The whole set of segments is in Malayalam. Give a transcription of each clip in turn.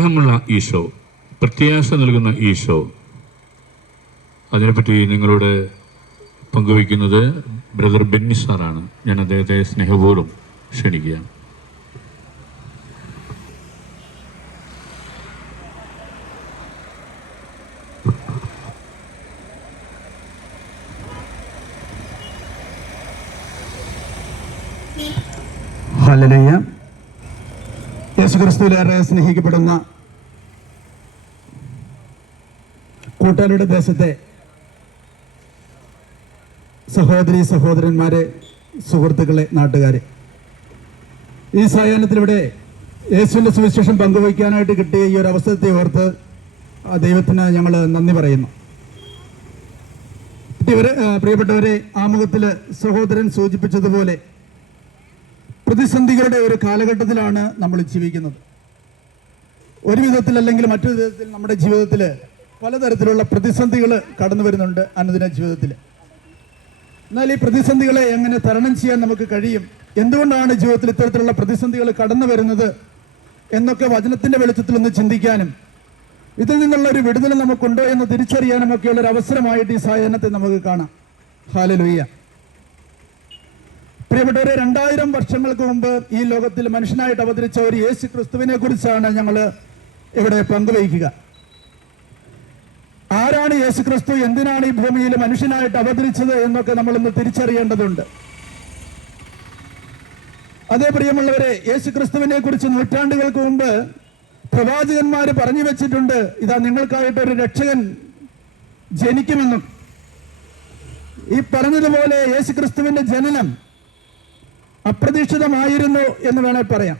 സ്നേഹമുള്ള ഈശോ പ്രത്യാശ നൽകുന്ന ഈശോ അതിനെപ്പറ്റി നിങ്ങളോട് പങ്കുവയ്ക്കുന്നത് ബ്രദർ ബെന്നി സാറാണ്. ഞാൻ അദ്ദേഹത്തെ സ്നേഹപൂർവം ക്ഷണിക്കുകയാണ്. യേശുക്രിസ്തുവിലേറെ സ്നേഹിക്കപ്പെടുന്ന കൂട്ടാരുടെ ദേശത്തെ സഹോദരി സഹോദരന്മാരെ സുഹൃത്തുക്കളെ നാട്ടുകാരെ. ഈ സായാഹ്നത്തിലൂടെ യേശുവിന്റെ സുവിശേഷം പങ്കുവയ്ക്കാനായിട്ട് കിട്ടിയ ഈ ഒരു അവസരത്തെ ഓർത്ത് ദൈവത്തിന് ഞങ്ങൾ നന്ദി പറയുന്നു. പ്രിയപ്പെട്ടവരെ ആമുഖത്തിൽ സഹോദരൻ സൂചിപ്പിച്ചതുപോലെ പ്രതിസന്ധികളുടെ ഒരു കാലഘട്ടത്തിലാണ് നമ്മൾ ജീവിക്കുന്നത്. ഒരു വിധത്തിൽ അല്ലെങ്കിൽ മറ്റൊരു വിധത്തിൽ നമ്മുടെ ജീവിതത്തിൽ പലതരത്തിലുള്ള പ്രതിസന്ധികൾ കടന്നു വരുന്നുണ്ട് അനുദിന ജീവിതത്തിൽ എന്നാൽ ഈ പ്രതിസന്ധികളെ എങ്ങനെ തരണം ചെയ്യാൻ നമുക്ക് കഴിയും? എന്തുകൊണ്ടാണ് ജീവിതത്തിൽ ഇത്തരത്തിലുള്ള പ്രതിസന്ധികൾ കടന്നു വരുന്നത്? എന്നൊക്കെ വചനത്തിന്റെ വെളിച്ചത്തിൽ ഒന്ന് ചിന്തിക്കാനും ഇതിൽ നിന്നുള്ള ഒരു വിടുതൽ നമുക്കുണ്ടോ എന്ന് തിരിച്ചറിയാനും ഒക്കെയുള്ള ഒരു അവസരമായിട്ട് ഈ സായാഹ്നത്തെ നമുക്ക് കാണാം. ഹാലലുയ്യ. പ്രിയപ്പെട്ടവരെ രണ്ടായിരം വർഷങ്ങൾക്ക് മുമ്പ് ഈ ലോകത്തിൽ മനുഷ്യനായിട്ട് അവതരിച്ച ഒരു യേശു ക്രിസ്തുവിനെ കുറിച്ചാണ് ഞങ്ങൾ ഇവിടെ പങ്കുവയ്ക്കുക. ആരാണ് യേശു ക്രിസ്തു എന്തിനാണ് ഈ ഭൂമിയിൽ മനുഷ്യനായിട്ട് അവതരിച്ചത് എന്നൊക്കെ നമ്മൾ ഇന്ന് തിരിച്ചറിയേണ്ടതുണ്ട്. അതേ പ്രിയമുള്ളവരെ യേശു ക്രിസ്തുവിനെ കുറിച്ച് നൂറ്റാണ്ടുകൾക്ക് മുമ്പ് പ്രവാചകന്മാർ പറഞ്ഞു വെച്ചിട്ടുണ്ട് ഇതാ നിങ്ങൾക്കായിട്ട് ഒരു രക്ഷകൻ ജനിക്കുമെന്നും. ഈ പറഞ്ഞതുപോലെ യേശു ക്രിസ്തുവിന്റെ ജനനം അപ്രതീക്ഷിതമായിരുന്നു എന്ന് വേണേൽ പറയാം.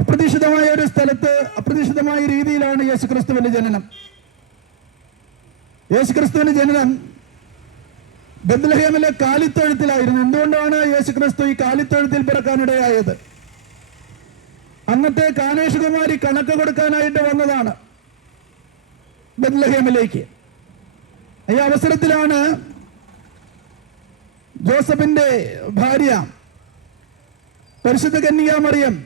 അപ്രതീക്ഷിതമായ ഒരു സ്ഥലത്ത് അപ്രതീക്ഷിതമായ രീതിയിലാണ് യേശുക്രിസ്തുവിന്റെ ജനനം. യേശുക്രിസ്തുവിന്റെ ജനനം ബദ്ലഹേമിലെ കാലിത്തൊഴുത്തിലായിരുന്നു. എന്തുകൊണ്ടാണ് യേശുക്രിസ്തു ഈ കാലിത്തൊഴുത്തിൽ പിറക്കാനിടയായത്? അന്നത്തെ കാനേഷകുമാരി കണക്ക് കൊടുക്കാനായിട്ട് വന്നതാണ് ബദ്ലഹേമിലേക്ക് ഈ അവസരത്തിലാണ് ജോസഫിന്റെ ഭാര്യ പരിശുദ്ധ കന്യാമറിയം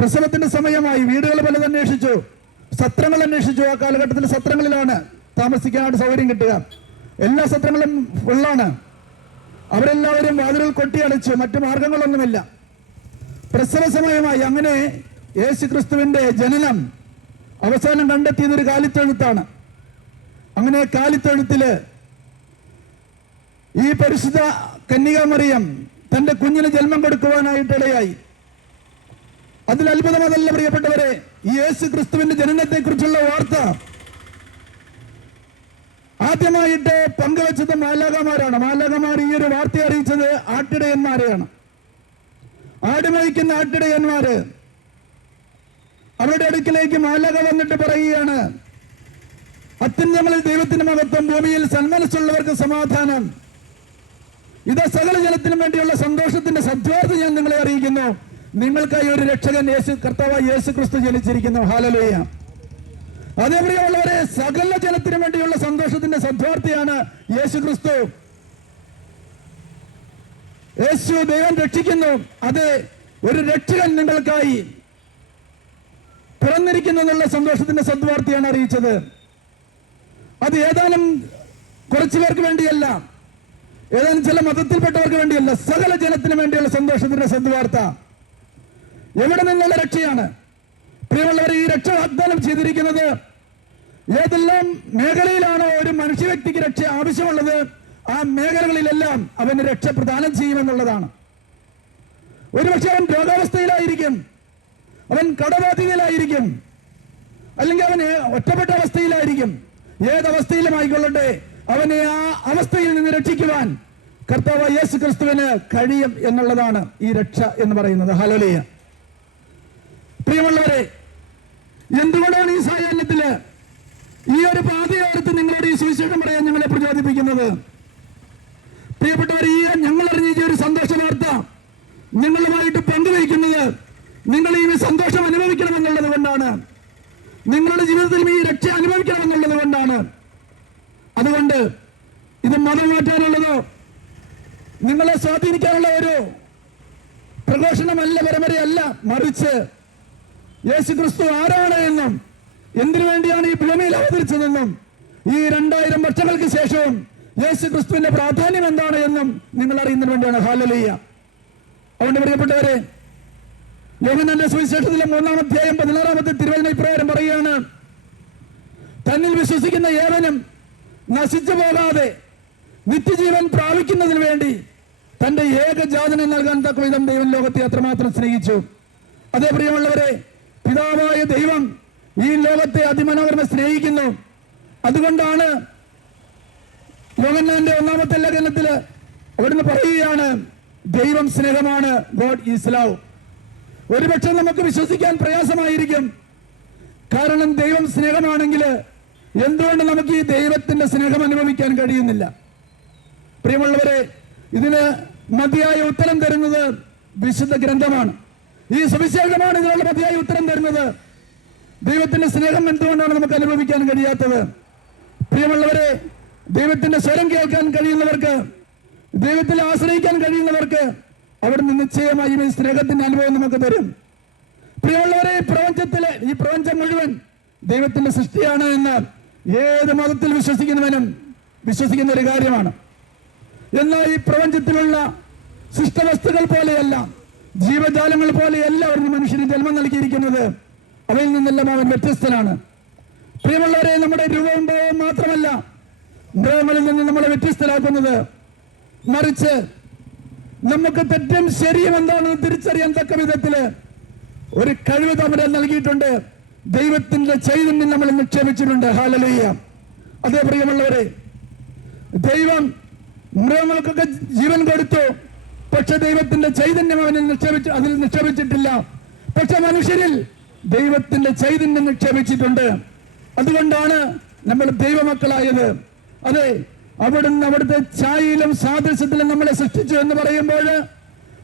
പ്രസവത്തിന്റെ സമയമായി വീടുകൾ പലത് അന്വേഷിച്ചു. സത്രങ്ങൾ അന്വേഷിച്ചു. ആ കാലഘട്ടത്തിൽ സത്രങ്ങളിലാണ് താമസിക്കാനായിട്ട് സൗകര്യം കിട്ടുക. എല്ലാ സത്രങ്ങളും ഫുള്ളാണ് അവരെല്ലാവരും വാതിലുകൾ കൊട്ടിയടച്ചു മറ്റു മാർഗങ്ങളൊന്നുമില്ല. പ്രസവ സമയമായി അങ്ങനെ യേശു ക്രിസ്തുവിന്റെ ജനനം അവസാനം കണ്ടെത്തിയത് ഒരു കാലിത്തെഴുത്താണ്. അങ്ങനെ കാലിത്തൊഴുത്തിൽ ഈ പരിശുദ്ധ കന്യക മറിയം തന്റെ കുഞ്ഞിന് ജന്മം കൊടുക്കുവാനായിട്ട് ഇടയായി അതിൽ അത്ഭുതം അതല്ല പ്രിയപ്പെട്ടവരെ ഈ യേശു ക്രിസ്തുവിന്റെ ജനനത്തെ കുറിച്ചുള്ള വാർത്ത. ആദ്യമായിട്ട് പങ്കുവച്ചത് മാലാകമാരാണ് മാലാകമാർ ഈ ഒരു വാർത്ത അറിയിച്ചത് ആട്ടിടയന്മാരെയാണ്. ആടുമയിക്കുന്ന ആട്ടിടയന്മാര് അവരുടെ അടുക്കിലേക്ക് മാലക വന്നിട്ട് പറയുകയാണ് അത്യന്തങ്ങളിൽ ദൈവത്തിന് മകത്വം ഭൂമിയിൽ സന്മനസ്സുള്ളവർക്ക് സമാധാനം. ഇത് സകല ജനത്തിനും വേണ്ടിയുള്ള സന്തോഷത്തിന്റെ സദ്വാർത്ത ഞാൻ നിങ്ങളെ അറിയിക്കുന്നു. നിങ്ങൾക്കായി ഒരു രക്ഷകൻ യേശു കർത്താവ് യേശു ക്രിസ്തു ജനിച്ചിരിക്കുന്നു. ഹാലലോയ അതേപോലെയുള്ളവരെ സകല ജനത്തിനും വേണ്ടിയുള്ള സന്തോഷത്തിന്റെ സദ്യോർത്ഥിയാണ് യേശു ക്രിസ്തു യേശു ദൈവം രക്ഷിക്കുന്നു. അത് ഒരു രക്ഷകൻ നിങ്ങൾക്കായി പിറന്നിരിക്കുന്നു എന്നുള്ള സന്തോഷത്തിന്റെ സദ്വാർത്തയാണ് അറിയിച്ചത്. അത് ഏതാനും കുറച്ചു പേർക്ക് വേണ്ടിയല്ല. ഏതാനും ചില മതത്തിൽപ്പെട്ടവർക്ക് വേണ്ടിയല്ല സകല ജനത്തിന് വേണ്ടിയുള്ള സന്തോഷത്തിന്റെ സദ്വാർത്ത. എവിടെ നിന്നുള്ള രക്ഷയാണ്? പ്രിയമുള്ളവർ ഈ രക്ഷ വാഗ്ദാനം ചെയ്തിരിക്കുന്നത് ഏതെല്ലാം മേഖലയിലാണോ ഒരു മനുഷ്യ വ്യക്തിക്ക് രക്ഷ ആവശ്യമുള്ളത് ആ മേഖലകളിലെല്ലാം അവന് രക്ഷ പ്രദാനം ചെയ്യുമെന്നുള്ളതാണ്. ഒരുപക്ഷെ അവൻ രോഗാവസ്ഥയിലായിരിക്കും അവൻ കടബാധിതയിലായിരിക്കും അല്ലെങ്കിൽ അവൻ ഒറ്റപ്പെട്ട അവസ്ഥയിലായിരിക്കും. ഏതവസ്ഥയിലും ആയിക്കൊള്ളട്ടെ അവനെ ആ അവസ്ഥയിൽ നിന്ന് രക്ഷിക്കുവാൻ കർത്താവ് യേശു ക്രിസ്തുവിന് കഴിയും എന്നുള്ളതാണ് ഈ രക്ഷ എന്ന് പറയുന്നത്. ഹലോലിയ പ്രിയമുള്ളവരെ എന്തുകൊണ്ടാണ് ഈ സായാഹ്നത്തിൽ ഈ ഒരു പാതയോരത്ത് നിങ്ങളുടെ ഈ സുവിശേഷം പറയാൻ ഞങ്ങളെ പ്രചോദിപ്പിക്കുന്നത്? പ്രിയപ്പെട്ടവർ ഈ ഞങ്ങൾ അറിഞ്ഞ ഈ ഒരു സന്തോഷ വാർത്ത നിങ്ങളുമായിട്ട് പങ്കുവയ്ക്കുന്നത് നിങ്ങൾ ഈ സന്തോഷം അനുഭവിക്കണമെന്നുള്ളത് കൊണ്ടാണ്. നിങ്ങളുടെ ജീവിതത്തിൽ ഈ രക്ഷ അനുഭവിക്കണമെന്നുള്ളത് കൊണ്ടാണ്. അതുകൊണ്ട് ഇത് മതം മാറ്റാനുള്ളതോ നിങ്ങളെ സ്വാധീനിക്കാനുള്ള ഒരു പ്രഘോഷണമല്ല പരമ്പരയല്ല. മറിച്ച് യേശു ക്രിസ്തു ആരാണ് എന്നും എന്തിനു വേണ്ടിയാണ് ഈ ഭൂമിയിൽ അവതരിച്ചതെന്നും ഈ രണ്ടായിരം വർഷങ്ങൾക്ക് ശേഷവും യേശു ക്രിസ്തുവിന്റെ പ്രാധാന്യം എന്താണ് എന്നും നിങ്ങൾ അറിയുന്നതിന് വേണ്ടിയാണ്. ഹാലലീയ അതുകൊണ്ട് പ്രിയപ്പെട്ടവരെ യോഹനന്റെ സുവിശേഷത്തിലെ മൂന്നാം അധ്യായം പതിനാറാമത്തെ തിരുവചന ഇപ്രകാരം പറയുകയാണ്. തന്നിൽ വിശ്വസിക്കുന്ന ഏവനും നശിച്ചു പോകാതെ നിത്യജീവൻ പ്രാപിക്കുന്നതിന് വേണ്ടി തന്റെ ഏകജാതനെ നൽകാൻ തക്ക വിധം ദൈവം ലോകത്തെ അത്രമാത്രം സ്നേഹിച്ചു. അതേ പ്രിയമുള്ളവരെ പിതാവായ ദൈവം ഈ ലോകത്തെ അതിമനോഹരമായി സ്നേഹിക്കുന്നു. അതുകൊണ്ടാണ് ലോകന്നാന്റെ ഒന്നാമത്തെ ലേഖനത്തിൽ അവിടുന്ന് പറയുകയാണ് ദൈവം സ്നേഹമാണ് ഗോഡ് ഈസ് ലവ്. ഒരുപക്ഷെ നമുക്ക് വിശ്വസിക്കാൻ പ്രയാസമായിരിക്കും. കാരണം ദൈവം സ്നേഹമാണെങ്കിൽ എന്തുകൊണ്ട് നമുക്ക് ഈ ദൈവത്തിന്റെ സ്നേഹം അനുഭവിക്കാൻ കഴിയുന്നില്ല? പ്രിയമുള്ളവരെ ഇതിന് മതിയായ ഉത്തരം തരുന്നത് വിശുദ്ധ ഗ്രന്ഥമാണ്. ഈ സുവിശേഷമാണ് ഇതിനുള്ള മതിയായ ഉത്തരം തരുന്നത്. ദൈവത്തിന്റെ സ്നേഹം എന്തുകൊണ്ടാണ് നമുക്ക് അനുഭവിക്കാൻ കഴിയാത്തത്? പ്രിയമുള്ളവരെ ദൈവത്തിന്റെ സ്വരം കേൾക്കാൻ കഴിയുന്നവർക്ക് ദൈവത്തിൽ ആശ്രയിക്കാൻ കഴിയുന്നവർക്ക് അവിടുന്ന് നിശ്ചയമായും ഈ സ്നേഹത്തിന്റെ അനുഭവം നമുക്ക് തരും. പ്രിയമുള്ളവരെ ഈ പ്രപഞ്ചത്തിലെ ഈ പ്രപഞ്ചം മുഴുവൻ ദൈവത്തിന്റെ സൃഷ്ടിയാണ് എന്ന് ഏത് മതത്തിൽ വിശ്വസിക്കുന്നവനും വിശ്വസിക്കുന്ന ഒരു കാര്യമാണ്. എന്നാൽ ഈ പ്രപഞ്ചത്തിലുള്ള സൃഷ്ടവസ്തുക്കൾ പോലെയല്ല ജീവജാലങ്ങൾ പോലെയല്ല ഒരു മനുഷ്യന് ജന്മം നൽകിയിരിക്കുന്നത് അവയിൽ നിന്നെല്ലാം അവൻ വ്യത്യസ്തനാണ്. പ്രിയമുള്ളവരെ നമ്മുടെ രൂപവും ഭാവവും മാത്രമല്ല ഗ്രഹങ്ങളിൽ നിന്ന് നമ്മളെ വ്യത്യസ്തരാക്കുന്നത്. മറിച്ച് നമുക്ക് തെറ്റും ശരിയും എന്താണെന്ന് തിരിച്ചറിയാൻ തക്ക വിധത്തിൽ ഒരു കഴിവ് തമ്മിൽ നൽകിയിട്ടുണ്ട്. ദൈവത്തിന്റെ ചൈതന്യം നമ്മൾ നിക്ഷേപിച്ചിട്ടുണ്ട്. ഹാലലയ്യ അതേ പ്രിയമുള്ളവരെ ദൈവം മൃഗങ്ങൾക്കൊക്കെ ജീവൻ കൊടുത്തു. പക്ഷെ ദൈവത്തിന്റെ ചൈതന്യം അവനിൽ നിക്ഷേപിച്ചു അതിൽ നിക്ഷേപിച്ചിട്ടില്ല. പക്ഷെ മനുഷ്യരിൽ ദൈവത്തിന്റെ ചൈതന്യം നിക്ഷേപിച്ചിട്ടുണ്ട്. അതുകൊണ്ടാണ് നമ്മൾ ദൈവമക്കളായത്. അതെ അവിടുന്ന് അവിടുത്തെ ഛായയിലും സാദൃശ്യത്തിലും നമ്മളെ സൃഷ്ടിച്ചു എന്ന് പറയുമ്പോൾ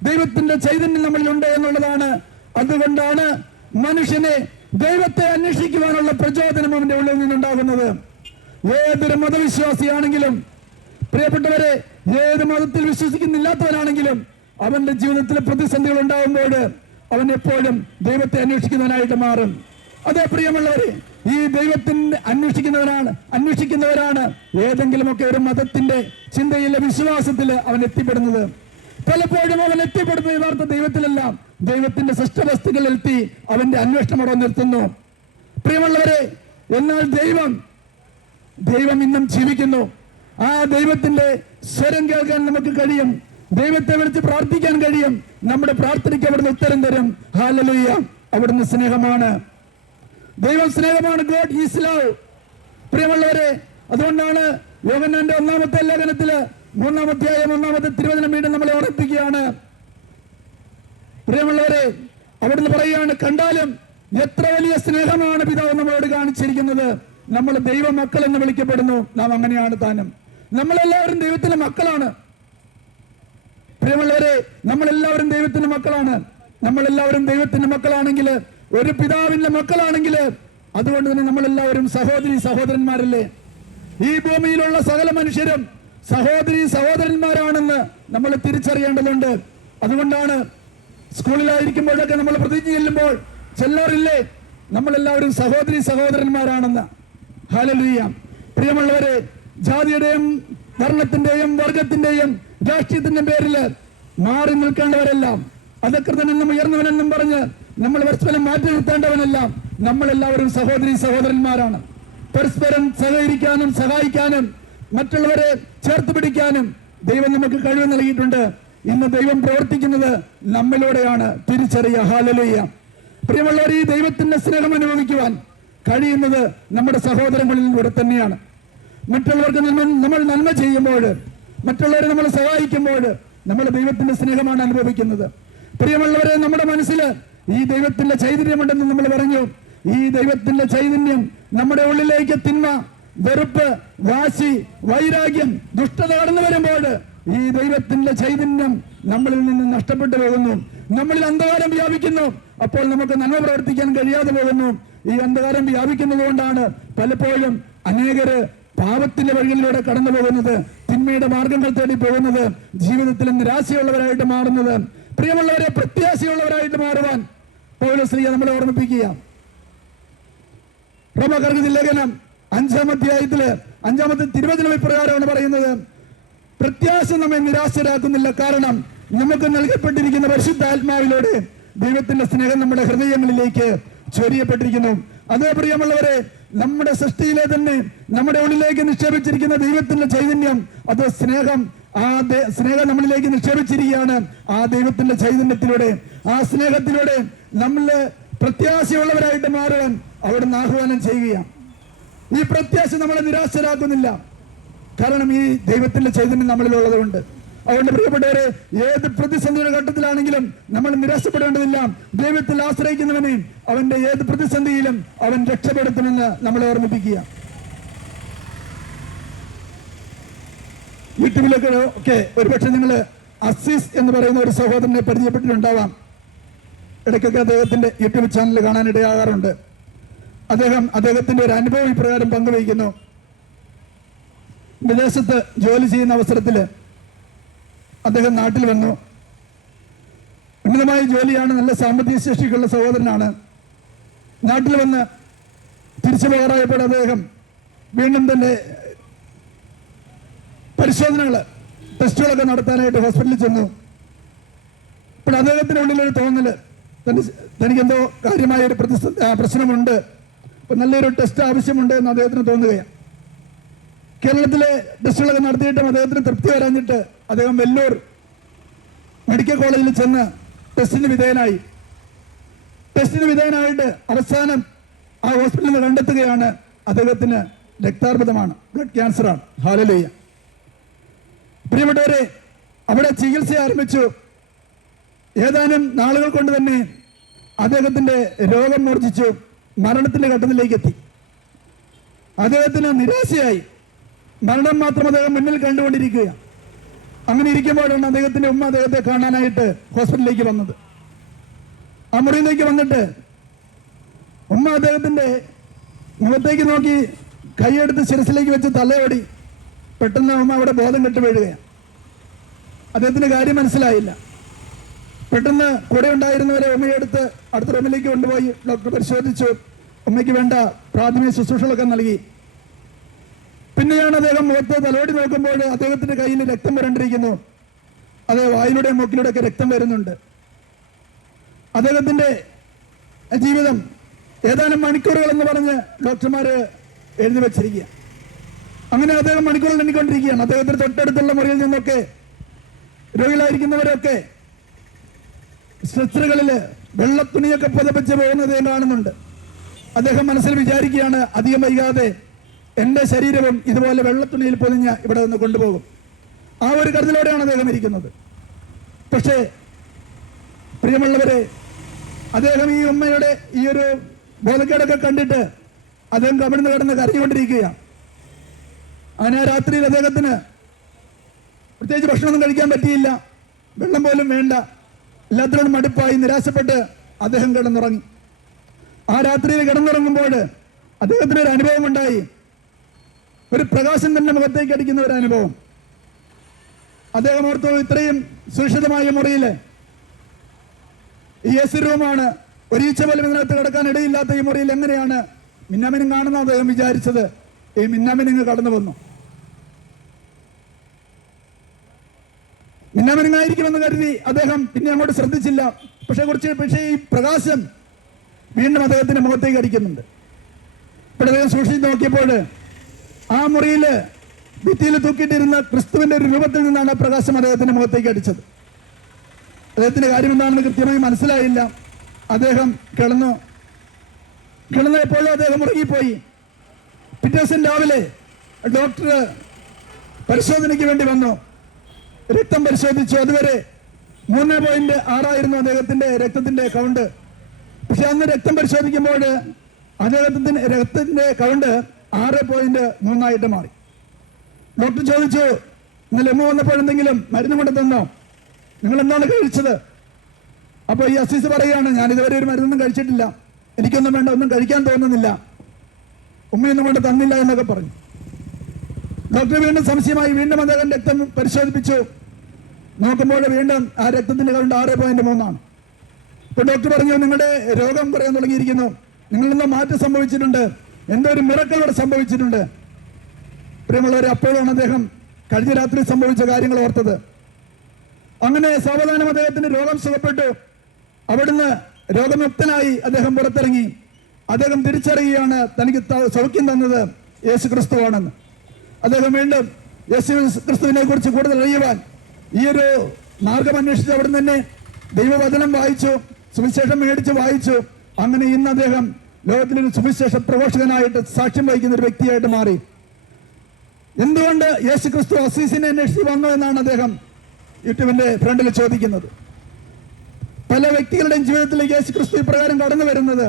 ദൈവത്തിന്റെ ചൈതന്യം നമ്മളിലുണ്ട് എന്നുള്ളതാണ്. അതുകൊണ്ടാണ് മനുഷ്യനെ ദൈവത്തെ അന്വേഷിക്കുവാനുള്ള പ്രചോദനം അവന്റെ ഉള്ളിൽ നിന്നുണ്ടാകുന്നത്. ഏതൊരു മതവിശ്വാസിയാണെങ്കിലും പ്രിയപ്പെട്ടവരെ ഏത് മതത്തിൽ വിശ്വസിക്കുന്നില്ലാത്തവനാണെങ്കിലും അവന്റെ ജീവിതത്തിൽ പ്രതിസന്ധികൾ ഉണ്ടാകുമ്പോൾ അവൻ എപ്പോഴും ദൈവത്തെ അന്വേഷിക്കുന്നവനായിട്ട് മാറും. അതേ പ്രിയമുള്ളവരെ ഈ ദൈവത്തിന്റെ അന്വേഷിക്കുന്നവരാണ് അന്വേഷിക്കുന്നവരാണ് ഏതെങ്കിലുമൊക്കെ ഒരു മതത്തിന്റെ ചിന്തയിലെ വിശ്വാസത്തിൽ അവൻ എത്തിപ്പെടുന്നത്. പലപ്പോഴും അവൻ എത്തിപ്പെടുന്ന യഥാർത്ഥ ദൈവത്തിലെല്ലാം ദൈവത്തിന്റെ സൃഷ്ടവസ്തുക്കളിൽ എത്തി അവന്റെ അന്വേഷണം അവിടെ നിർത്തുന്നു. പ്രിയമുള്ളവരെ എന്നാൽ ദൈവം ദൈവം ഇന്നും ജീവിക്കുന്നു. ആ ദൈവത്തിന്റെ സ്വരം കേൾക്കാൻ നമുക്ക് കഴിയും. ദൈവത്തെ വിളിച്ച് പ്രാർത്ഥിക്കാൻ കഴിയും. നമ്മുടെ പ്രാർത്ഥനയ്ക്ക് അവിടുന്ന് ഉത്തരം തരും. ഹാലലുയ്യ അവിടുന്ന് സ്നേഹമാണ്. ദൈവം സ്നേഹമാണ്. ഗോഡ് ഈസ് ലവ് പ്രിയമുള്ളവരെ അതുകൊണ്ടാണ് യോഗന്നാന്റെ ഒന്നാമത്തെ ലേഖനത്തിൽ മൂന്നാമധ്യായം ഒന്നാമത്തെ തിരുവചനം വീണ്ടും നമ്മളെ ഓർമ്മിപ്പിക്കുകയാണ്. പ്രിയമുള്ളവരെ അവിടുന്ന് പറയുകയാണ് കണ്ടാലും എത്ര വലിയ സ്നേഹമാണ് പിതാവ് നമ്മളോട് കാണിച്ചിരിക്കുന്നത്. നമ്മൾ ദൈവ മക്കൾ എന്ന് വിളിക്കപ്പെടുന്നു. നാം അങ്ങനെയാണ് താനും. നമ്മളെല്ലാവരും ദൈവത്തിന്റെ മക്കളാണ്. പ്രിയമുള്ളവരെ നമ്മളെല്ലാവരും ദൈവത്തിന്റെ മക്കളാണ്. നമ്മളെല്ലാവരും ദൈവത്തിന്റെ മക്കളാണെങ്കിൽ ഒരു പിതാവിന്റെ മക്കളാണെങ്കിൽ അതുകൊണ്ട് തന്നെ നമ്മളെല്ലാവരും സഹോദരി സഹോദരന്മാരല്ലേ? ഈ ഭൂമിയിലുള്ള സകല മനുഷ്യരും സഹോദരി സഹോദരന്മാരാണെന്ന് നമ്മൾ തിരിച്ചറിയേണ്ടതുണ്ട്. അതുകൊണ്ടാണ് സ്കൂളിലായിരിക്കുമ്പോഴൊക്കെ നമ്മൾ പ്രതിജ്ഞ ചെല്ലുമ്പോൾ ചെല്ലാറില്ലേ? നമ്മളെല്ലാവരും സഹോദരി സഹോദരന്മാരാണെന്ന്. ഹാലലുയ്യ പ്രിയമുള്ളവരെ ജാതിയുടെയും ഭരണത്തിന്റെയും വർഗത്തിന്റെയും രാഷ്ട്രീയത്തിന്റെ പേരിൽ മാറി നിൽക്കേണ്ടവരെല്ലാം അധകൃതനെന്നും ഉയർന്നവനെന്നും പറഞ്ഞ് നമ്മൾ പരസ്പരം മാറ്റി നിർത്തേണ്ടവനെല്ലാം നമ്മളെല്ലാവരും സഹോദരി സഹോദരന്മാരാണ്. പരസ്പരം സഹകരിക്കാനും സഹായിക്കാനും മറ്റുള്ളവരെ ചേർത്ത് പിടിക്കാനും ദൈവം നമുക്ക് കഴിവ് നൽകിയിട്ടുണ്ട്. ഇന്ന് ദൈവം പ്രവർത്തിക്കുന്നത് നമ്മിലൂടെയാണ്. തിരിച്ചറിയ ഹാലലയ്യ പ്രിയമുള്ളവർ ഈ ദൈവത്തിന്റെ സ്നേഹം അനുഭവിക്കുവാൻ കഴിയുന്നത് നമ്മുടെ സഹോദരങ്ങളിലൂടെ തന്നെയാണ്. മറ്റുള്ളവർക്ക് നമ്മൾ നന്മ ചെയ്യുമ്പോൾ മറ്റുള്ളവരെ നമ്മൾ സഹായിക്കുമ്പോൾ നമ്മൾ ദൈവത്തിന്റെ സ്നേഹമാണ് അനുഭവിക്കുന്നത്. പ്രിയമുള്ളവരെ നമ്മുടെ മനസ്സിൽ ഈ ദൈവത്തിന്റെ ചൈതന്യമുണ്ടെന്ന് നമ്മൾ പറഞ്ഞു. ഈ ദൈവത്തിന്റെ ചൈതന്യം നമ്മുടെ ഉള്ളിലേക്ക് തിന്മ വെറുപ്പ് വാശി വൈരാഗ്യം ദുഷ്ടത കടന്നു വരുമ്പോൾ ഈ ദൈവത്തിന്റെ ചൈതന്യം നമ്മളിൽ നിന്ന് നഷ്ടപ്പെട്ടു പോകുന്നു. നമ്മളിൽ അന്ധകാരം വ്യാപിക്കുന്നു. അപ്പോൾ നമുക്ക് നന്മ പ്രവർത്തിക്കാൻ കഴിയാതെ പോകുന്നു. ഈ അന്ധകാരം വ്യാപിക്കുന്നത് കൊണ്ടാണ് പലപ്പോഴും അനേകര് പാപത്തിന്റെ വഴികളിലൂടെ കടന്നു പോകുന്നത്. തിന്മയുടെ മാർഗങ്ങൾ തേടി പോകുന്നത്. ജീവിതത്തിൽ നിരാശയുള്ളവരായിട്ട് മാറുന്നത്. പ്രിയമുള്ളവരെ പ്രത്യാശയുള്ളവരായിട്ട് മാറുവാൻ പൗരശ്രീയെ നമ്മളെ ഓർമ്മിപ്പിക്കുക. റോമകർഗതി ലേഖനം അഞ്ചാം അധ്യായത്തിൽ അഞ്ചാമത്തെ തിരുവചനം ഇപ്രകാരമാണ് പറയുന്നത്. പ്രത്യാശ നമ്മെ നിരാശരാക്കുന്നില്ല. കാരണം നമുക്ക് നൽകപ്പെട്ടിരിക്കുന്ന പരിശുദ്ധാത്മാവിലൂടെ ദൈവത്തിന്റെ സ്നേഹം നമ്മുടെ ഹൃദയങ്ങളിലേക്ക് ചൊരിയപ്പെട്ടിരിക്കുന്നു. അതേ പ്രിയമുള്ളവരെ നമ്മുടെ സൃഷ്ടിയിലെ തന്നെ നമ്മുടെ ഉള്ളിലേക്ക് നിക്ഷേപിച്ചിരിക്കുന്ന ദൈവത്തിന്റെ ചൈതന്യം അത് സ്നേഹം. ആ സ്നേഹം നമ്മളിലേക്ക് നിക്ഷേപിച്ചിരിക്കുകയാണ് ആ ദൈവത്തിന്റെ ചൈതന്യത്തിലൂടെ. ആ സ്നേഹത്തിലൂടെ നമ്മൾ പ്രത്യാശയുള്ളവരായിട്ട് മാറുവാൻ അവിടുന്ന് ആഹ്വാനം ചെയ്യുകയാണ്. ഈ പ്രത്യാശ നമ്മളെ നിരാശരാക്കുന്നില്ല. കാരണം ഈ ദൈവത്തിന്റെ ചൈതന്യം നമ്മളിലുള്ളത് കൊണ്ട് അതുകൊണ്ട് പ്രിയപ്പെട്ടവരെ ഏത് പ്രതിസന്ധിയുടെ ഘട്ടത്തിലാണെങ്കിലും നമ്മൾ നിരാശപ്പെടേണ്ടതില്ല. ദൈവത്തിൽ ആശ്രയിക്കുന്നവനെ അവന്റെ ഏത് പ്രതിസന്ധിയിലും അവൻ രക്ഷപ്പെടുത്തുമെന്ന് നമ്മളെ ഓർമ്മിപ്പിക്കുക. യൂട്യൂബിലൊക്കെ ഒക്കെ ഒരുപക്ഷെ നിങ്ങൾ അസീസ് എന്ന് പറയുന്ന ഒരു സഹോദരനെ പരിചയപ്പെട്ടിട്ടുണ്ടാവാം. ഇടയ്ക്കൊക്കെ അദ്ദേഹത്തിന്റെ യൂട്യൂബ് ചാനൽ കാണാൻ ഇടയാകാറുണ്ട് അദ്ദേഹം അദ്ദേഹത്തിന്റെ ഒരു അനുഭവം ഇപ്രകാരം പങ്കുവയ്ക്കുന്നു. വിദേശത്ത് ജോലി ചെയ്യുന്ന അവസരത്തിൽ അദ്ദേഹം നാട്ടിൽ വന്നു. ഉന്നതമായ ജോലിയാണ് നല്ല സാമ്പത്തിക ശേഷിക്കുള്ള സഹോദരനാണ്. നാട്ടിൽ വന്ന് തിരിച്ചു പോകാറായപ്പോൾ അദ്ദേഹം വീണ്ടും തന്നെ പരിശോധനകൾ ടെസ്റ്റുകളൊക്കെ നടത്താനായിട്ട് ഹോസ്പിറ്റലിൽ ചെന്നു. ഇപ്പോൾ അദ്ദേഹത്തിന്റെ ഉള്ളിലൊരു തോന്നൽ തനിക്ക് തനിക്കെന്തോ കാര്യമായ ഒരു പ്രശ്നമുണ്ട്. അപ്പം നല്ലൊരു ടെസ്റ്റ് ആവശ്യമുണ്ട് എന്ന് അദ്ദേഹത്തിന് തോന്നുകയാണ്. കേരളത്തിലെ ടെസ്റ്റുകളൊക്കെ നടത്തിയിട്ടും അദ്ദേഹത്തിന് തൃപ്തി വരാഞ്ഞിട്ട് അദ്ദേഹം വെല്ലൂർ മെഡിക്കൽ കോളേജിൽ ചെന്ന് ടെസ്റ്റിന് വിധേയനായി. ടെസ്റ്റിന് വിധേയനായിട്ട് അവസാനം ആ ഹോസ്പിറ്റലിൽ കണ്ടെത്തുകയാണ് അദ്ദേഹത്തിന് രക്താർബുദമാണ്. ബ്ലഡ് ക്യാൻസറാണ് ഹാലലുയ്യ പ്രിയപ്പെട്ടവരെ അവിടെ ചികിത്സ ആരംഭിച്ചു. ഏതാനും നാളുകൾ കൊണ്ട് തന്നെ അദ്ദേഹത്തിന്റെ രോഗം മൂർജിച്ചു മരണത്തിന്റെ ഘട്ടത്തിലേക്ക് എത്തി. അദ്ദേഹത്തിന് നിരാശയായി. മരണം മാത്രം അദ്ദേഹം മുന്നിൽ കണ്ടുകൊണ്ടിരിക്കുക. അങ്ങനെ ഇരിക്കുമ്പോഴാണ് അദ്ദേഹത്തിന്റെ ഉമ്മ അദ്ദേഹത്തെ കാണാനായിട്ട് ഹോസ്പിറ്റലിലേക്ക് വന്നത്. ആ മുറിയിലേക്ക് വന്നിട്ട് ഉമ്മ അദ്ദേഹത്തിന്റെ മുഖത്തേക്ക് നോക്കി കൈയെടുത്ത് ശിരസിലേക്ക് വെച്ച് തലയോടി പെട്ടെന്ന് ഉമ്മ അവിടെ ബോധം കെട്ട് വീഴുകയാണ്. അദ്ദേഹത്തിന്റെ കാര്യം മനസ്സിലായില്ല. പെട്ടെന്ന് കൂടെ ഉണ്ടായിരുന്നവരെ ഉമ്മയെടുത്ത് അടുത്ത റൂമിലേക്ക് കൊണ്ടുപോയി ഡോക്ടർ പരിശോധിച്ചു. ഉമ്മയ്ക്ക് വേണ്ട പ്രാഥമിക ശുശ്രൂഷകളൊക്കെ നൽകി. പിന്നെയാണ് അദ്ദേഹം മുഖത്ത് തലോടി നോക്കുമ്പോൾ അദ്ദേഹത്തിന്റെ കയ്യിൽ രക്തം വരണ്ടിരിക്കുന്നു. അത് വായിലൂടെ മൂക്കിലൂടെ ഒക്കെ രക്തം വരുന്നുണ്ട്. അദ്ദേഹത്തിന്റെ ജീവിതം ഏതാനും മണിക്കൂറുകൾ എന്ന് പറഞ്ഞ് ഡോക്ടർമാര് എഴുതി വെച്ചിരിക്കുക. അങ്ങനെ അദ്ദേഹം മണിക്കൂറുകൾ എണ്ണിക്കൊണ്ടിരിക്കുകയാണ്. അദ്ദേഹത്തിന് തൊട്ടടുത്തുള്ള മുറിയിൽ നിന്നൊക്കെ രോഗികളായിരിക്കുന്നവരൊക്കെ സ്ട്രെച്ചറുകളിൽ വെള്ളത്തുണിയൊക്കെ പുതപ്പിച്ച് പോകുന്നത് കാണുന്നുണ്ട്. അദ്ദേഹം മനസ്സിൽ വിചാരിക്കുകയാണ് അധികം വൈകാതെ എന്റെ ശരീരവും ഇതുപോലെ വെള്ളത്തുണിയിൽ പൊതിഞ്ഞ് ഇവിടെ നിന്ന് കൊണ്ടുപോകും. ആ ഒരു കരുതലോടെയാണ് അദ്ദേഹം ഇരിക്കുന്നത്. പക്ഷേ പ്രിയമുള്ളവരെ അദ്ദേഹം ഈ ഉമ്മയുടെ ഈ ഒരു ബോധക്കേടൊക്കെ കണ്ടിട്ട് അദ്ദേഹം കവിടുന്ന് കിടന്ന് കരഞ്ഞുകൊണ്ടിരിക്കുകയാണ്. അങ്ങനെ രാത്രിയിൽ അദ്ദേഹത്തിന് പ്രത്യേകിച്ച് ഭക്ഷണമൊന്നും കഴിക്കാൻ പറ്റിയില്ല. വെള്ളം പോലും വേണ്ട. എല്ലാത്തിനോടും മടുപ്പായി നിരാശപ്പെട്ട് അദ്ദേഹം കിടന്നുറങ്ങി. ആ രാത്രിയിൽ കിടന്നുറങ്ങുമ്പോൾ അദ്ദേഹത്തിന് ഒരു അനുഭവം ഉണ്ടായി ഒരു പ്രകാശം തന്നെ മുഖത്തേക്ക് അടിക്കുന്ന ഒരു അനുഭവം. അദ്ദേഹം ഓർത്തു ഇത്രയും സുരക്ഷിതമായ മുറിയിൽ ഈ എസ് റൂമാണ് ഒരീച്ച പോലും ഇതിനകത്ത് കിടക്കാൻ ഇടയില്ലാത്ത ഈ മുറിയിൽ എങ്ങനെയാണ് മിന്നാമിനും കാണുന്ന അദ്ദേഹം വിചാരിച്ചത്? ഈ മിന്നാമിനിങ് കടന്നു വന്നു. മിന്നാമിനിങ്ങായിരിക്കുമെന്ന് കരുതി അദ്ദേഹം പിന്നെ അങ്ങോട്ട് ശ്രദ്ധിച്ചില്ല. പക്ഷെ കുറച്ച് പക്ഷേ ഈ പ്രകാശം വീണ്ടും അദ്ദേഹത്തിന്റെ മുഖത്തേക്ക് അടിക്കുന്നുണ്ട്. അദ്ദേഹം സൂക്ഷിച്ച് നോക്കിയപ്പോൾ ആ മുറിയിൽ ഭിത്തിയിൽ തൂക്കിയിട്ടിരുന്ന ക്രിസ്തുവിന്റെ ഒരു രൂപത്തിൽ നിന്നാണ് പ്രകാശം അദ്ദേഹത്തിന്റെ മുഖത്തേക്ക് അടിച്ചത്. അദ്ദേഹത്തിന്റെ കാര്യം എന്താണെന്ന് കൃത്യമായി മനസ്സിലായില്ല. അദ്ദേഹം കിടന്നു. കിടന്നപ്പോഴും അദ്ദേഹം ഉറങ്ങിപ്പോയി. പിറ്റേ ദിവസം രാവിലെ ഡോക്ടർ പരിശോധനയ്ക്ക് വേണ്ടി വന്നു. രക്തം പരിശോധിച്ചു. അതുവരെ മൂന്ന് പോയിന്റ് ആറായിരുന്നു അദ്ദേഹത്തിന്റെ രക്തത്തിന്റെ കൗണ്ട്. പക്ഷെ അന്ന് രക്തം പരിശോധിക്കുമ്പോൾ അദ്ദേഹത്തിന്റെ രക്തത്തിന്റെ കൗണ്ട് ആറ് പോയിന്റ് മൂന്നായിട്ട് മാറി. ഡോക്ടർ ചോദിച്ചു ഇന്നലെ എമ്മ വന്നപ്പോൾ എന്തെങ്കിലും മരുന്ന് കൊണ്ട് തന്നോ? നിങ്ങൾ എന്താണ് കഴിച്ചത്? അപ്പോൾ ഈ അസീസ് പറയുകയാണ് ഞാൻ ഇതുവരെ ഒരു മരുന്നൊന്നും കഴിച്ചിട്ടില്ല. എനിക്കൊന്നും വേണ്ട ഒന്നും കഴിക്കാൻ തോന്നുന്നില്ല. ഉമ്മയൊന്നും കൊണ്ട് തന്നില്ല എന്നൊക്കെ പറഞ്ഞു. ഡോക്ടർ വീണ്ടും സംശയമായി വീണ്ടും അദ്ദേഹം രക്തം പരിശോധിപ്പിച്ചു. നോക്കുമ്പോൾ വീണ്ടും ആ രക്തത്തിന്റെ കൗണ്ട് ആറ് പോയിന്റ് മൂന്നാണ്. ഇപ്പൊ ഡോക്ടർ പറഞ്ഞു നിങ്ങളുടെ രോഗം പറയാൻ തുടങ്ങിയിരിക്കുന്നു. നിങ്ങളിൽ മാറ്റം സംഭവിച്ചിട്ടുണ്ട്. എന്തോ ഒരു മിറക്കൾ ഇവിടെ സംഭവിച്ചിട്ടുണ്ട്. പ്രിയമുള്ളവരെ അപ്പോഴാണ് അദ്ദേഹം കഴിഞ്ഞ രാത്രി സംഭവിച്ച കാര്യങ്ങൾ ഓർത്തത്. അങ്ങനെ സാവധാനം അദ്ദേഹത്തിന് രോഗം സുഖപ്പെട്ടു. അവിടുന്ന് രോഗമുക്തനായി അദ്ദേഹം പുറത്തിറങ്ങി. അദ്ദേഹം തിരിച്ചറിയുകയാണ് തനിക്ക് സൗഖ്യം തന്നത് യേശു ക്രിസ്തുവാണെന്ന് അദ്ദേഹം വീണ്ടും യേശു ക്രിസ്തുവിനെ കുറിച്ച് കൂടുതൽ അറിയുവാൻ ഈ ഒരു മാർഗം അന്വേഷിച്ച് അവിടെ തന്നെ ദൈവവചനം വായിച്ചു സുവിശേഷം മേടിച്ച് വായിച്ചു. അങ്ങനെ ഇന്ന് അദ്ദേഹം ലോകത്തിലൊരു സുവിശേഷ പ്രഘോഷകനായിട്ട് സാക്ഷ്യം വഹിക്കുന്ന ഒരു വ്യക്തിയായിട്ട് മാറി. എന്തുകൊണ്ട് യേശു ക്രിസ്തു അസീസിനെ അന്വേഷിച്ച് വന്നു എന്നാണ് അദ്ദേഹം യൂട്യൂബിന്റെ ഫ്രണ്ടിൽ ചോദിക്കുന്നത്. പല വ്യക്തികളുടെയും ജീവിതത്തിൽ യേശു ക്രിസ്തു ഇപ്രകാരം കടന്നു വരുന്നത്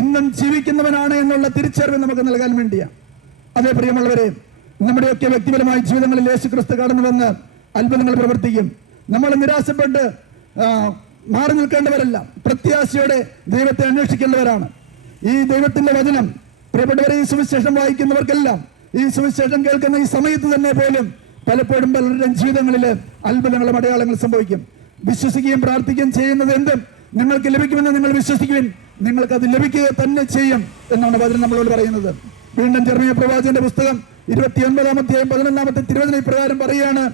ഇന്നും ജീവിക്കുന്നവനാണ് എന്നുള്ള തിരിച്ചറിവ് നമുക്ക് നൽകാൻ വേണ്ടിയാണ് അതേ പ്രിയമുള്ളവരെ നമ്മുടെയൊക്കെ വ്യക്തിപരമായ ജീവിതങ്ങളിൽ യേശു ക്രിസ്തു കടന്നു വന്ന് അത്ഭുതങ്ങൾ പ്രവർത്തിക്കും. നമ്മൾ നിരാശപ്പെട്ട് മാറി നിൽക്കേണ്ടവരല്ല. പ്രത്യാശയോടെ ദൈവത്തെ അന്വേഷിക്കേണ്ടവരാണ്. ഈ ദൈവത്തിന്റെ വചനം പ്രിയപ്പെട്ടവരെ ഈ സുവിശേഷം വായിക്കുന്നവർക്കെല്ലാം ഈ സുവിശേഷം കേൾക്കുന്ന ഈ സമയത്ത് തന്നെ പോലും പലപ്പോഴും പലരുടെയും ജീവിതങ്ങളിൽ അത്ഭുതങ്ങളും അടയാളങ്ങൾ സംഭവിക്കും. വിശ്വസിക്കുകയും പ്രാർത്ഥിക്കുകയും ചെയ്യുന്നത് എന്തും നിങ്ങൾക്ക് ലഭിക്കുമെന്ന് നിങ്ങൾ വിശ്വസിക്കുവിൻ. നിങ്ങൾക്ക് അത് ലഭിക്കുക തന്നെ ചെയ്യും എന്നാണ് വചനം നമ്മളോട് പറയുന്നത്. വീണ്ടും ജർമ്മിയ പ്രവാചകന്റെ പുസ്തകം ഇരുപത്തി ഒൻപതാമത്തെയും പതിനൊന്നാമത്തെ തിരുവചന ഇപ്രകാരം പറയുകയാണ്.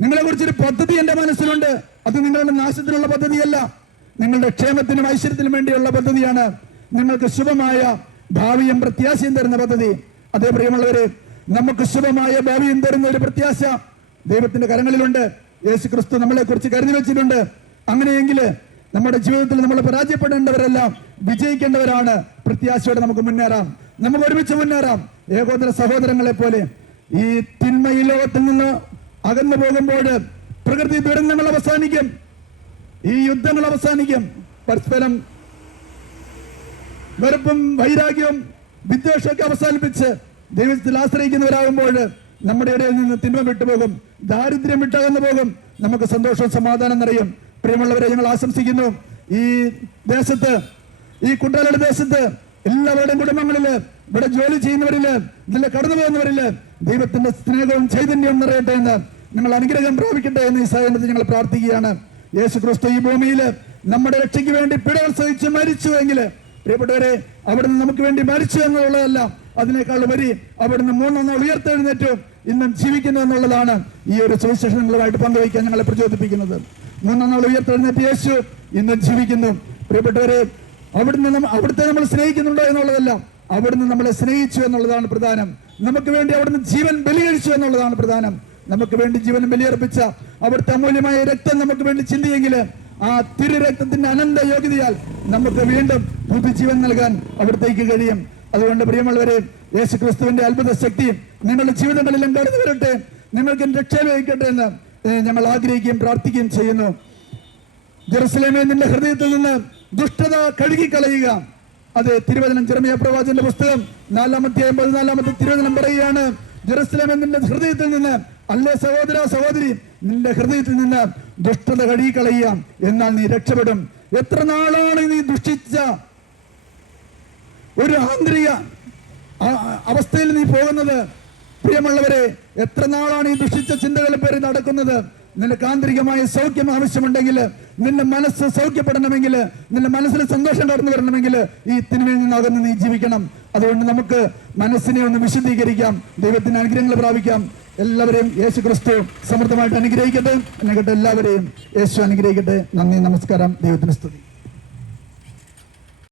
നിങ്ങളെ കുറിച്ചൊരു പദ്ധതി എന്റെ മനസ്സിലുണ്ട്. അത് നിങ്ങളുടെ നാശത്തിനുള്ള പദ്ധതിയല്ല. നിങ്ങളുടെ ക്ഷേമത്തിനും ഐശ്വര്യത്തിനും വേണ്ടിയുള്ള പദ്ധതിയാണ് നിങ്ങൾക്ക് ശുഭമായ ഭാവിയും പ്രത്യാശയും തരുന്ന പദ്ധതി. അതേ പ്രിയമുള്ളവരെ നമുക്ക് ശുഭമായ ഭാവിയും തരുന്ന ഒരു പ്രത്യാശ ദൈവത്തിന്റെ കരങ്ങളിലുണ്ട്. യേശു ക്രിസ്തു നമ്മളെ കുറിച്ച് കരുതി വെച്ചിട്ടുണ്ട്. അങ്ങനെയെങ്കിൽ നമ്മുടെ ജീവിതത്തിൽ നമ്മൾ പരാജയപ്പെടേണ്ടവരെല്ലാം വിജയിക്കേണ്ടവരാണ്. പ്രത്യാശയോടെ നമുക്ക് മുന്നേറാം. നമുക്ക് ഒരുമിച്ച് മുന്നേറാം. ഏകോദര സഹോദരങ്ങളെ പോലെ ഈ തിന്മ ഈ ലോകത്തിൽ നിന്ന് അകന്നു പോകുമ്പോൾ പ്രകൃതി ദുരന്തങ്ങൾ അവസാനിക്കും. ഈ യുദ്ധങ്ങൾ അവസാനിക്കും. പരസ്പരം വെറുപ്പും വൈരാഗ്യവും വിദ്വേഷമൊക്കെ അവസാനിപ്പിച്ച് ദൈവത്തിൽ ആശ്രയിക്കുന്നവരാകുമ്പോൾ നമ്മുടെ ഇടയിൽ നിന്ന് തിന്മ വിട്ടുപോകും ദാരിദ്ര്യം വിട്ടകന്നു പോകും നമുക്ക് സന്തോഷവും സമാധാനം നിറയും. പ്രിയമുള്ളവരെ ഞങ്ങൾ ആശംസിക്കുന്നു. ഈ ദേശത്ത് ഈ കുട്ടനാട് ദേശത്ത് എല്ലാവരുടെയും കുടുംബങ്ങളിൽ ഇവിടെ ജോലി ചെയ്യുന്നവരിൽ ഇതിലെ കടന്നു പോകുന്നവരിൽ ദൈവത്തിന്റെ സ്നേഹവും ചൈതന്യവും നിറയട്ടെ എന്ന് നിങ്ങൾ അനുഗ്രഹം പ്രാപിക്കട്ടെ എന്ന് ഈ സാഹചര്യത്തിൽ ഞങ്ങൾ പ്രാർത്ഥിക്കുകയാണ്. യേശു ക്രിസ്തു ഈ ഭൂമിയിൽ നമ്മുടെ രക്ഷയ്ക്ക് വേണ്ടി പിഴകൾ സഹിച്ച് മരിച്ചുവെങ്കിൽ പ്രിയപ്പെട്ടവരെ അവിടുന്ന് നമുക്ക് വേണ്ടി മരിച്ചു എന്നുള്ളതല്ല. അതിനേക്കാൾ ഉപരി അവിടുന്ന് മൂന്നെണ്ണം ഉയർത്തെഴുന്നേറ്റു ഇന്നും ജീവിക്കുന്നു എന്നുള്ളതാണ് ഈ ഒരു സുവിശേഷങ്ങളുമായിട്ട് പങ്കുവയ്ക്കാൻ ഞങ്ങളെ പ്രചോദിപ്പിക്കുന്നത്. മൂന്നെണ്ണം ഉയർത്തെഴുന്നേറ്റ് യേശു ഇന്നും ജീവിക്കുന്നു. പ്രിയപ്പെട്ടവരെ അവിടുന്ന് അവിടുത്തെ നമ്മൾ സ്നേഹിക്കുന്നുണ്ടോ എന്നുള്ളതല്ല. അവിടുന്ന് നമ്മളെ സ്നേഹിച്ചു എന്നുള്ളതാണ് പ്രധാനം. നമുക്ക് വേണ്ടി അവിടുന്ന് ജീവൻ ബലിയഴിച്ചു എന്നുള്ളതാണ് പ്രധാനം. നമുക്ക് വേണ്ടി ജീവൻ ബലിയർപ്പിച്ച അവിടുത്തെ അമൂല്യമായ രക്തം നമുക്ക് വേണ്ടി ചിന്തിയെങ്കിൽ ആ തിരു രക്തത്തിന്റെ അനന്ത യോഗ്യതയാൽ നമുക്ക് വീണ്ടും പുതുജീവൻ നൽകാൻ അവിടത്തേക്ക് കഴിയും. അതുകൊണ്ട് പ്രിയമുള്ളവരെ യേശു ക്രിസ്തുവിന്റെ അത്ഭുത ശക്തിയും നിങ്ങളുടെ ജീവിതങ്ങളിലും കടന്നു വരട്ടെ. നിങ്ങൾക്ക് രക്ഷ ലഭിക്കട്ടെ എന്ന് ഞങ്ങൾ ആഗ്രഹിക്കുകയും പ്രാർത്ഥിക്കുകയും ചെയ്യുന്നു. ജെറുസലേമേ നിന്റെ ഹൃദയത്തിൽ നിന്ന് ദുഷ്ടത കഴുകിക്കളയുക. അത് തിരുവചനം ചെറുമയ പ്രവാചന്റെ പുസ്തകം നാലാമത്തെ അമ്പത് നാലാമത്തെ തിരുവചനം പറയുകയാണ്. ജെറുസലേമേ നിന്റെ ഹൃദയത്തിൽ നിന്ന് അല്ലേ സഹോദര സഹോദരി നിന്റെ ഹൃദയത്തിൽ നിന്ന് ദുഷ്ടത കഴുകിക്കളയാം എന്നാൽ നീ രക്ഷപ്പെടും. എത്ര നാളാണ് നീ ദുഷിച്ച ഒരു ആന്തരിക അവസ്ഥയിൽ നീ പോകുന്നത്? പ്രിയമുള്ളവരെ എത്ര നാളാണ് ഈ ദുഷിച്ച ചിന്തകളെ പേര് നടക്കുന്നത്? നിനക്ക് ആന്തരികമായ സൗഖ്യം ആവശ്യമുണ്ടെങ്കിൽ നിന്റെ മനസ്സ് സൗഖ്യപ്പെടണമെങ്കിൽ നിന്റെ മനസ്സിൽ സന്തോഷം കടന്നു വരണമെങ്കിൽ ഈ തിന്മയിൽ നിന്ന് അകന്ന് നീ ജീവിക്കണം. അതുകൊണ്ട് നമുക്ക് മനസ്സിനെ ഒന്ന് വിശദീകരിക്കാം ദൈവത്തിന് അനുഗ്രഹങ്ങൾ പ്രാപിക്കാം. എല്ലാവരെയും യേശു ക്രിസ്തു സമൃദ്ധമായിട്ട് അനുഗ്രഹിക്കട്ടെ. എന്നെ എല്ലാവരെയും യേശു അനുഗ്രഹിക്കട്ടെ. നന്ദി നമസ്കാരം. ദൈവത്തിന് സ്തുതി.